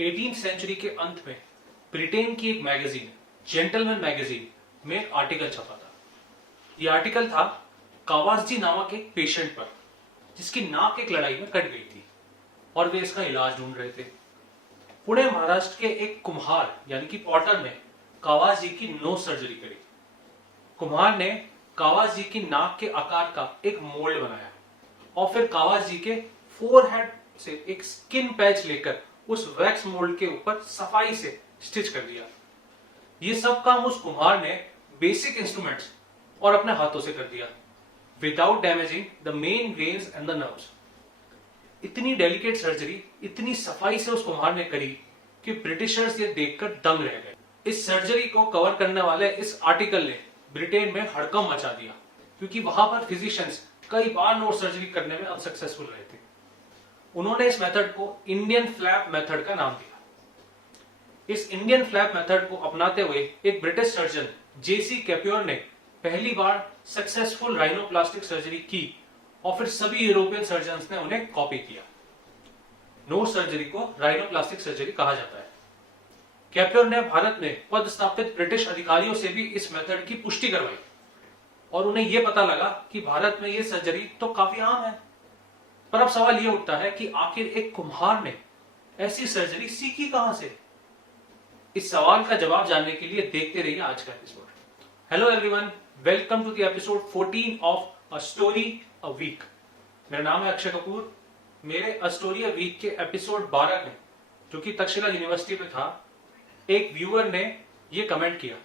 18वीं century के अंत में ब्रिटेन की एक मैगजीन जेंटलमैन मैगजीन में एक आर्टिकल छपा था। यह आर्टिकल था कावासजी नामक एक पेशेंट पर जिसकी नाक एक लड़ाई में कट गई थी और वे इसका इलाज ढूंढ रहे थे। पुणे महाराष्ट्र के एक कुम्हार यानी कि पॉटर ने कावासजी की नोज सर्जरी करी। कुम्हार ने कावासजी की नाक के आकार का एक मोल्ड बनाया और फिर कावासजी के फोरहेड से एक स्किन पैच लेकर उस वैक्स मोल्ड के ऊपर सफाई से स्टिच कर दिया। ये सब काम उस कुम्हार ने बेसिक इंस्ट्रूमेंट्स और अपने हाथों से कर दिया without damaging the main veins and the nerves. इतनी डेलिकेट सर्जरी इतनी सफाई से उस कुम्हार ने करी कि ब्रिटिशर्स ये देखकर दंग रह गए। इस सर्जरी को कवर करने वाले इस आर्टिकल ने ब्रिटेन में हड़कंप मचा दिया क्योंकि वहां पर फिजिशियंस कई बार नोज सर्जरी करने में अनसक्सेसफुल रहे थे। उन्होंने इस मेथड को इंडियन फ्लैप मेथड का नाम दिया। इस इंडियन फ्लैप मेथड को अपनाते हुए एक ब्रिटिश सर्जन जेसी कैप्योर ने पहली बार सक्सेसफुल राइनोप्लास्टिक सर्जरी की और फिर सभी यूरोपियन सर्जन्स ने उन्हें कॉपी किया। नोज सर्जरी को राइनोप्लास्टिक सर्जरी कहा जाता है। कैप्योर ने भारत में पदस्थापित ब्रिटिश अधिकारियों से भी इस मेथड की पुष्टि करवाई और उन्हें यह पता लगा कि भारत में यह सर्जरी तो काफी आम है। पर अब सवाल यह उठता है कि आखिर एक कुम्हार ने ऐसी सर्जरी सीखी कहां से? इस सवाल का जवाब जानने के लिए देखते रहिए आज का episode. Hello everyone, welcome to the episode 14 of a story a week. मेरा नाम है अक्षय कपूर। मेरे अ स्टोरी अ वीक के एपिसोड 12 में, जो कि तक्षशिला यूनिवर्सिटी में था, एक व्यूअर ने ये कमेंट किया,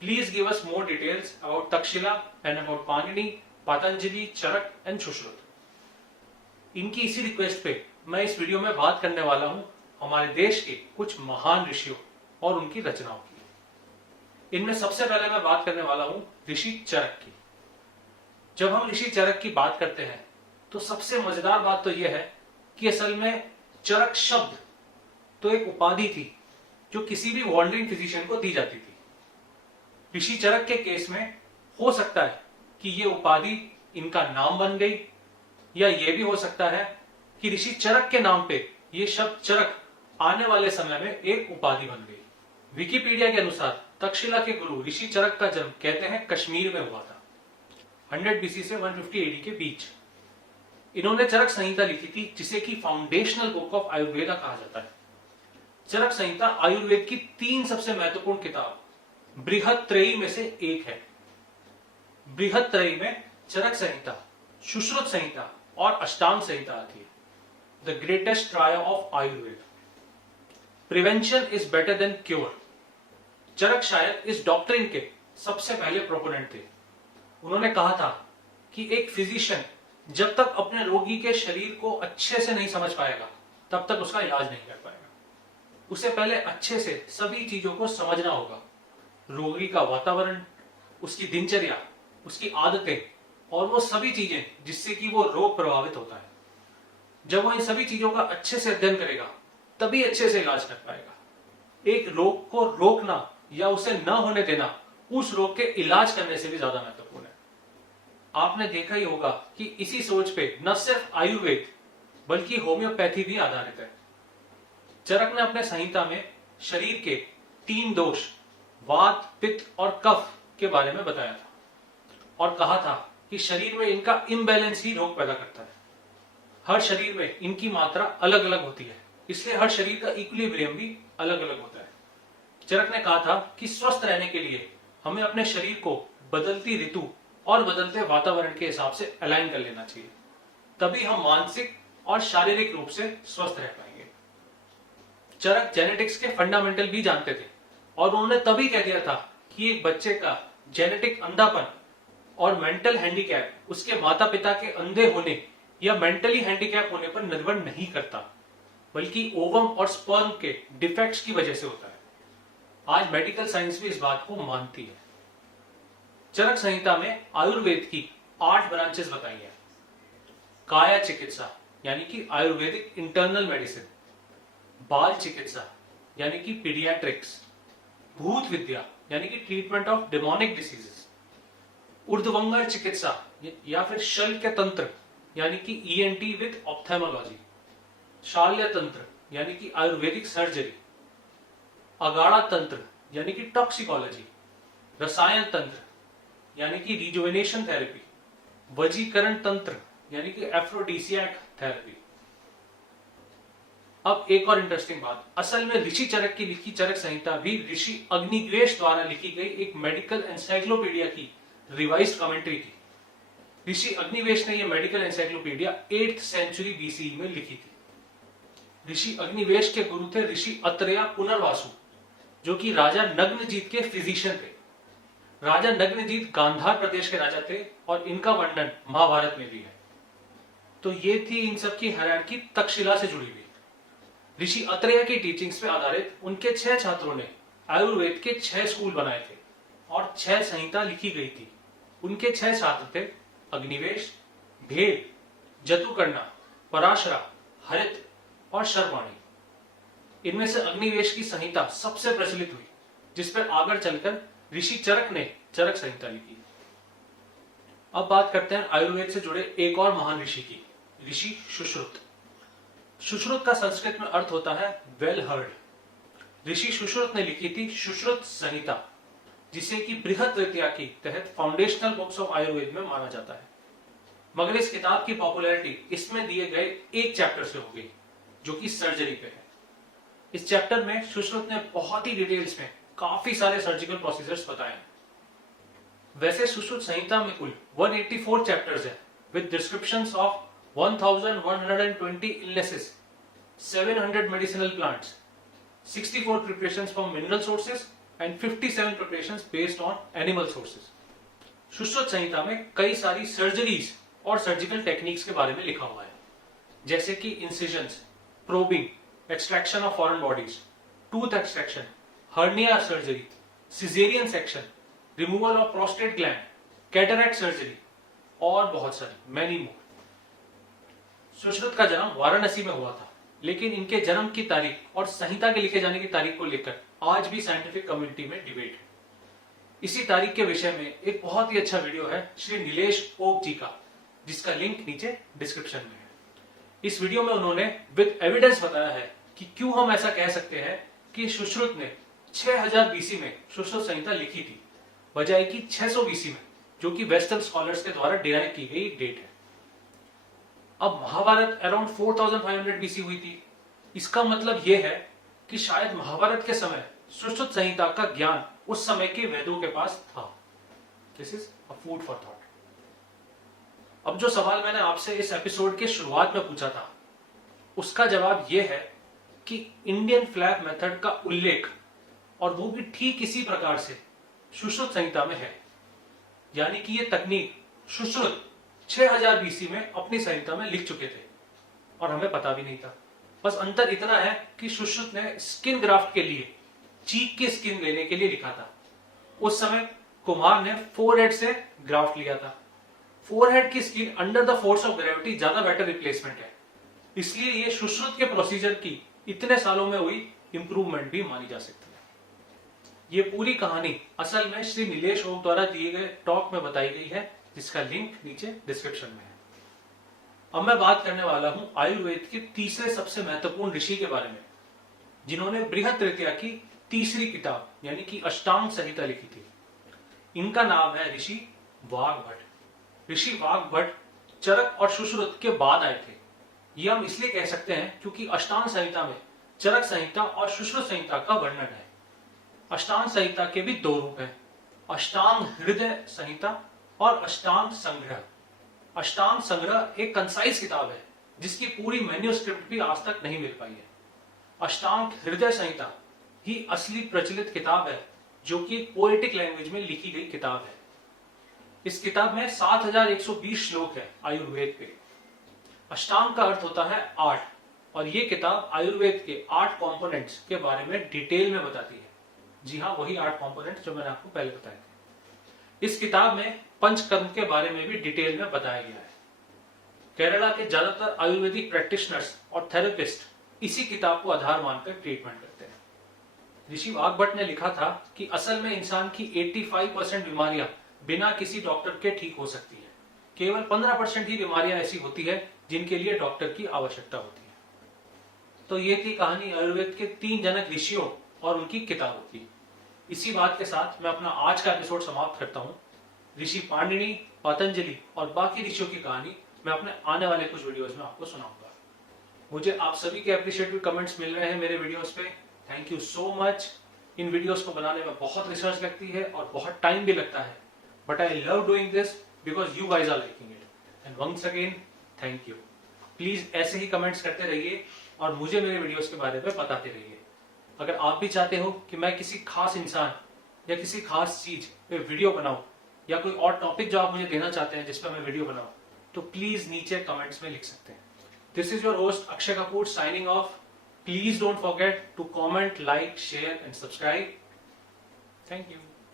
please give us more details about Takshashila and about Panini, Patanjali, Charak and Sushruta. इनकी इसी रिक्वेस्ट पे मैं इस वीडियो में बात करने वाला हूं हमारे देश के कुछ महान ऋषियों और उनकी रचनाओं की। इनमें सबसे पहले मैं बात करने वाला हूं ऋषि चरक की। जब हम ऋषि चरक की बात करते हैं तो सबसे मजेदार बात तो यह है कि असल में चरक शब्द तो एक उपाधि थी जो किसी भी वॉन्डरिंग फिजिशियन को दी जाती थी। ऋषि चरक के केस में हो सकता है कि यह उपाधि इनका नाम बन गई, या यह भी हो सकता है कि ऋषि चरक के नाम पे यह शब्द चरक आने वाले समय में एक उपाधि बन गई। विकिपीडिया के अनुसार तक्षशिला के गुरु ऋषि चरक का जन्म कहते हैं कश्मीर में हुआ था 100 BC से 150 AD के बीच। इन्होंने चरक संहिता लिखी थी जिसे कि फाउंडेशनल बुक ऑफ आयुर्वेदा कहा जाता है। चरक संहिता आयुर्वेद की 3 सबसे महत्वपूर्ण किताब बृहत्त्रयी में से एक है। बृहत्त्रयी में चरक संहिता, सुश्रुत संहिता और अष्टांग संहिता आती है। The greatest trial of Ayurveda. Prevention is better than cure. Charaka शायद इस डॉक्ट्रिन के सबसे पहले प्रोपोनेंट थे। उन्होंने कहा था कि एक फिजिशियन जब तक अपने रोगी के शरीर को अच्छे से नहीं समझ पाएगा तब तक उसका इलाज नहीं कर पाएगा। उसे पहले अच्छे से सभी चीजों को समझना होगा, रोगी का वातावरण, उसकी दिनचर्या, उसकी आदतें और वो सभी चीजें जिससे कि वो रोग प्रभावित होता है। जब वो इन सभी चीजों का अच्छे से अध्ययन करेगा तभी अच्छे से इलाज कर पाएगा। एक रोग को रोकना या उसे न होने देना उस रोग के इलाज करने से भी ज्यादा महत्वपूर्ण है। आपने देखा ही होगा कि इसी सोच पे न सिर्फ आयुर्वेद बल्कि होम्योपैथी भी आधारित है। चरक ने अपने संहिता में शरीर के 3 दोष वात, पित्त और कफ के बारे में बताया था और कहा था कि शरीर में इनका इम्बैलेंस ही रोग पैदा करता है। हर शरीर में इनकी मात्रा अलग अलग होती है, इसलिए हर शरीर का इक्विलिब्रियम भी अलग अलग होता है। चरक ने कहा था कि स्वस्थ रहने के लिए हमें अपने शरीर को बदलती ऋतु और बदलते वातावरण के हिसाब से अलाइन कर लेना चाहिए, तभी हम मानसिक और शारीरिक रूप से स्वस्थ रह पाएंगे। चरक जेनेटिक्स के फंडामेंटल भी जानते थे और उन्होंने तभी कह दिया था कि एक बच्चे का जेनेटिक अंधापन और मेंटल हैंडीकैप उसके माता पिता के अंधे होने या मेंटली हैंडीकैप होने पर निर्भर नहीं करता, बल्कि ओवम और स्पर्म के डिफेक्ट्स की वजह से होता है। आज मेडिकल साइंस भी इस बात को मानती है। चरक संहिता में आयुर्वेद की 8 ब्रांचेस बताई है। काया चिकित्सा यानी कि आयुर्वेदिक इंटरनल मेडिसिन, बाल चिकित्सा यानी कि पीडियाट्रिक्स, भूत विद्या यानी कि ट्रीटमेंट ऑफ डेमोनिक डिसीजेस, ऊर्ध्वंगर चिकित्सा या फिर शल्य तंत्र यानी कि ENT विद ऑप्थेमोलॉजी, शाल्य तंत्र यानी कि आयुर्वेदिक सर्जरी, अगाड़ा तंत्र यानी कि टॉक्सिकोलॉजी, रसायन तंत्र यानी कि रिजुवेनेशन थेरेपी, वजीकरण तंत्र यानी कि एफ्रोडीसियक थेरेपी। अब एक और इंटरेस्टिंग बात, असल में ऋषि चरक की लिखी चरक संहिता भी ऋषि अग्निवेश द्वारा लिखी गई एक मेडिकल एनसाइक्लोपीडिया की रिवाइज्ड कमेंट्री थी। ऋषि अग्निवेश ने यह medical encyclopedia 8th century BC में लिखी थी। ऋषि अग्निवेश के गुरु थे ऋषि अत्रेया पुनर्वासु, जो कि राजा नग्नजीत के फिजिशियन थे। राजा नग्नजीत गांधार प्रदेश के राजा थे और इनका वर्णन महाभारत में भी है। तो ये थी इन सब की हायरार्की तक्षशिला से जुड़ी हुई। ऋषि अत्रेया की टीचिंग्स पे आधारित उनके 6 छात्रों ने आयुर्वेद के 6 स्कूल बनाए थे और 6 संहिता लिखी गई थी। उनके 6 छात्र थे अग्निवेश, भेल, जतुकर्णा, पराशरा, हरित और शर्वाणी। इनमें से अग्निवेश की संहिता सबसे प्रचलित हुई, जिस पर आगे चलकर ऋषि चरक ने चरक संहिता लिखी। अब बात करते हैं आयुर्वेद से जुड़े एक और महान ऋषि की, ऋषि सुश्रुत। सुश्रुत का संस्कृत में अर्थ होता है वेल हर्ड। ऋषि सुश्रुत ने लिखी थी सुश्रुत संहिता, जिसे कि बृहत तृतीया के तहत फाउंडेशनल बुक्स ऑफ आयुर्वेद में माना जाता है। मगर इस किताब की पॉपुलैरिटी इसमें दिए गए एक चैप्टर से हो गई, जो कि सर्जरी पे है। इस चैप्टर में सुश्रुत ने बहुत ही डिटेल्स में काफी सारे सर्जिकल प्रोसीजर्स बताए हैं। वैसे सुश्रुत संहिता में कुल 184 चैप्टर्स हैं, with descriptions of 1120 illnesses, 700 medicinal plants, 64 preparations from mineral sources and 57 preparations based on animal sources. Sushruta Samhita में कई सारी सर्जरीज और सर्जिकल टेक्निक्स के बारे में लिखा हुआ है, जैसे कि incisions, probing, extraction of foreign bodies, tooth extraction, hernia surgery, caesarean section, removal of prostate gland, cataract surgery और बहुत सारी मैनी मोर। सुश्रुत का जन्म वाराणसी में हुआ था, लेकिन इनके जन्म की तारीख और संहिता के लिखे जाने की तारीख को लेकर आज भी साइंटिफिक कम्युनिटी में डिबेट है। इसी तारीख के विषय में एक बहुत ही अच्छा वीडियो है श्री नीलेश ओक जी का, जिसका लिंक नीचे डिस्क्रिप्शन में है। इस वीडियो में उन्होंने विद एविडेंस बताया है कि क्यों हम ऐसा कह सकते हैं कि सुश्रुत ने 6000 बीसी में सुश्रुत संहिता लिखी थी, बजाय कि 600 बीसी में, जो कि वेस्टर्न स्कॉलर्स के द्वारा डिराइव की गई डेट है। अब महाभारत अराउंड 4500 बीसी हुई थी। इसका मतलब यह है कि शायद महाभारत के समय सुश्रुत संहिता का ज्ञान उस समय के वेदों के पास था। This is a food for thought. अब जो सवाल मैंने आपसे इस एपिसोड के शुरुआत में पूछा था, उसका जवाब यह है कि इंडियन फ्लैग मेथड का उल्लेख, और वो भी ठीक इसी प्रकार से, सुश्रुत संहिता में है। यानी कि यह तकनीक सुश्रुत 6000 बीसी में अपनी संहिता में लिख चुके थे और हमें पता भी नहीं था। बस अंतर इतना है कि सुश्रुत ने स्किन ग्राफ्ट के लिए चीक की स्किन लेने के लिए लिखा था। उस समय कुम्हार ने फोरहेड से ग्राफ्ट लिया था। फोरहेड की skin under the force of gravity ज्यादा बेटर रिप्लेसमेंट है, इसलिए ये सुश्रुत के प्रोसीजर की इतने सालों में हुई इंप्रूवमेंट भी मानी जा सकती है। ये पूरी कहानी असल में श्री नीलेश ओक द्वारा दिए गए टॉक में बताई गई है, जिसका लिंक नीचे डिस्क्रिप्शन में है। अब मैं बात करने वाला हूं आयुर्वेद के तीसरे सबसे महत्वपूर्ण ऋषि के बारे में, जिन्होंने बृहत तृतीया की तीसरी किताब यानी कि अष्टांग संहिता लिखी थी। इनका नाम है ऋषि वाग्भट। ऋषि वाग्भट चरक और सुश्रुत के बाद आए थे। यह हम इसलिए कह सकते हैं क्योंकि अष्टांग संहिता में चरक संहिता और सुश्रुत संहिता का वर्णन है। अष्टांग संहिता के भी 2 रूप हैं, अष्टांग हृदय संहिता और अष्टांग संग्रह। अष्टांग संग्रह एक कंसाइज किताब है, जिसकी पूरी मैन्युस्क्रिप्ट भी आज तक नहीं मिल पाई है। अष्टांग हृदय संहिता ही असली प्रचलित किताब है, जो कि पोएटिक लैंग्वेज में लिखी गई किताब है। इस किताब में 7120 श्लोक है आयुर्वेद पे। अष्टांग का अर्थ होता है 8, और ये किताब आयुर्वेद के 8 कंपोनेंट्स के बारे में डिटेल में बताती है। जी हाँ, वही 8 कंपोनेंट्स जो मैंने आपको पहले बताए थे। इस किताब में पंचकर्म के बारे में भी डिटेल में बताया गया है। केरला के ज्यादातर आयुर्वेदिक प्रैक्टिशनर्स और थेरेपिस्ट इसी किताब को आधार मानकर ट्रीटमेंट करते हैं। ऋषि वाग्भट ने लिखा था कि असल में इंसान की 85% बीमारियां बिना किसी डॉक्टर के ठीक हो सकती है। केवल 15% ही बीमारियां ऐसी होती है जिनके लिए डॉक्टर की आवश्यकता होती है। तो ये थी कहानी आयुर्वेद के 3 जनक ऋषियों और उनकी किताबों की। इसी बात के साथ मैं अपना आज का एपिसोड समाप्त करता हूँ। ऋषि पाणिनि, पतंजलि और बाकी ऋषियों की कहानी मैं अपने आने वाले कुछ वीडियोस में आपको सुनाऊंगा। मुझे आप सभी के अप्रिशिएटिव कमेंट्स मिल रहे हैं मेरे वीडियोस पे। Thank you so much. In videos को बनाने में बहुत रिसर्च लगती है और बहुत टाइम भी लगता है, but I love doing this because you guys are liking it. And once again thank you. Please ऐसे ही कमेंट्स करते रहिए और मुझे मेरे वीडियोस के बारे में बताते रहिए। अगर आप भी चाहते हो कि मैं किसी खास इंसान या किसी खास चीज पे वीडियो बनाऊं या कोई और टॉपिक जो आप मुझे देना चाहते हैं जिस पर मैं वीडियो बनाऊं, तो प्लीज नीचे कमेंट्स में लिख सकते हैं। This is your host Akshay Kapoor signing off. Please don't forget to comment, like, share and subscribe. Thank you.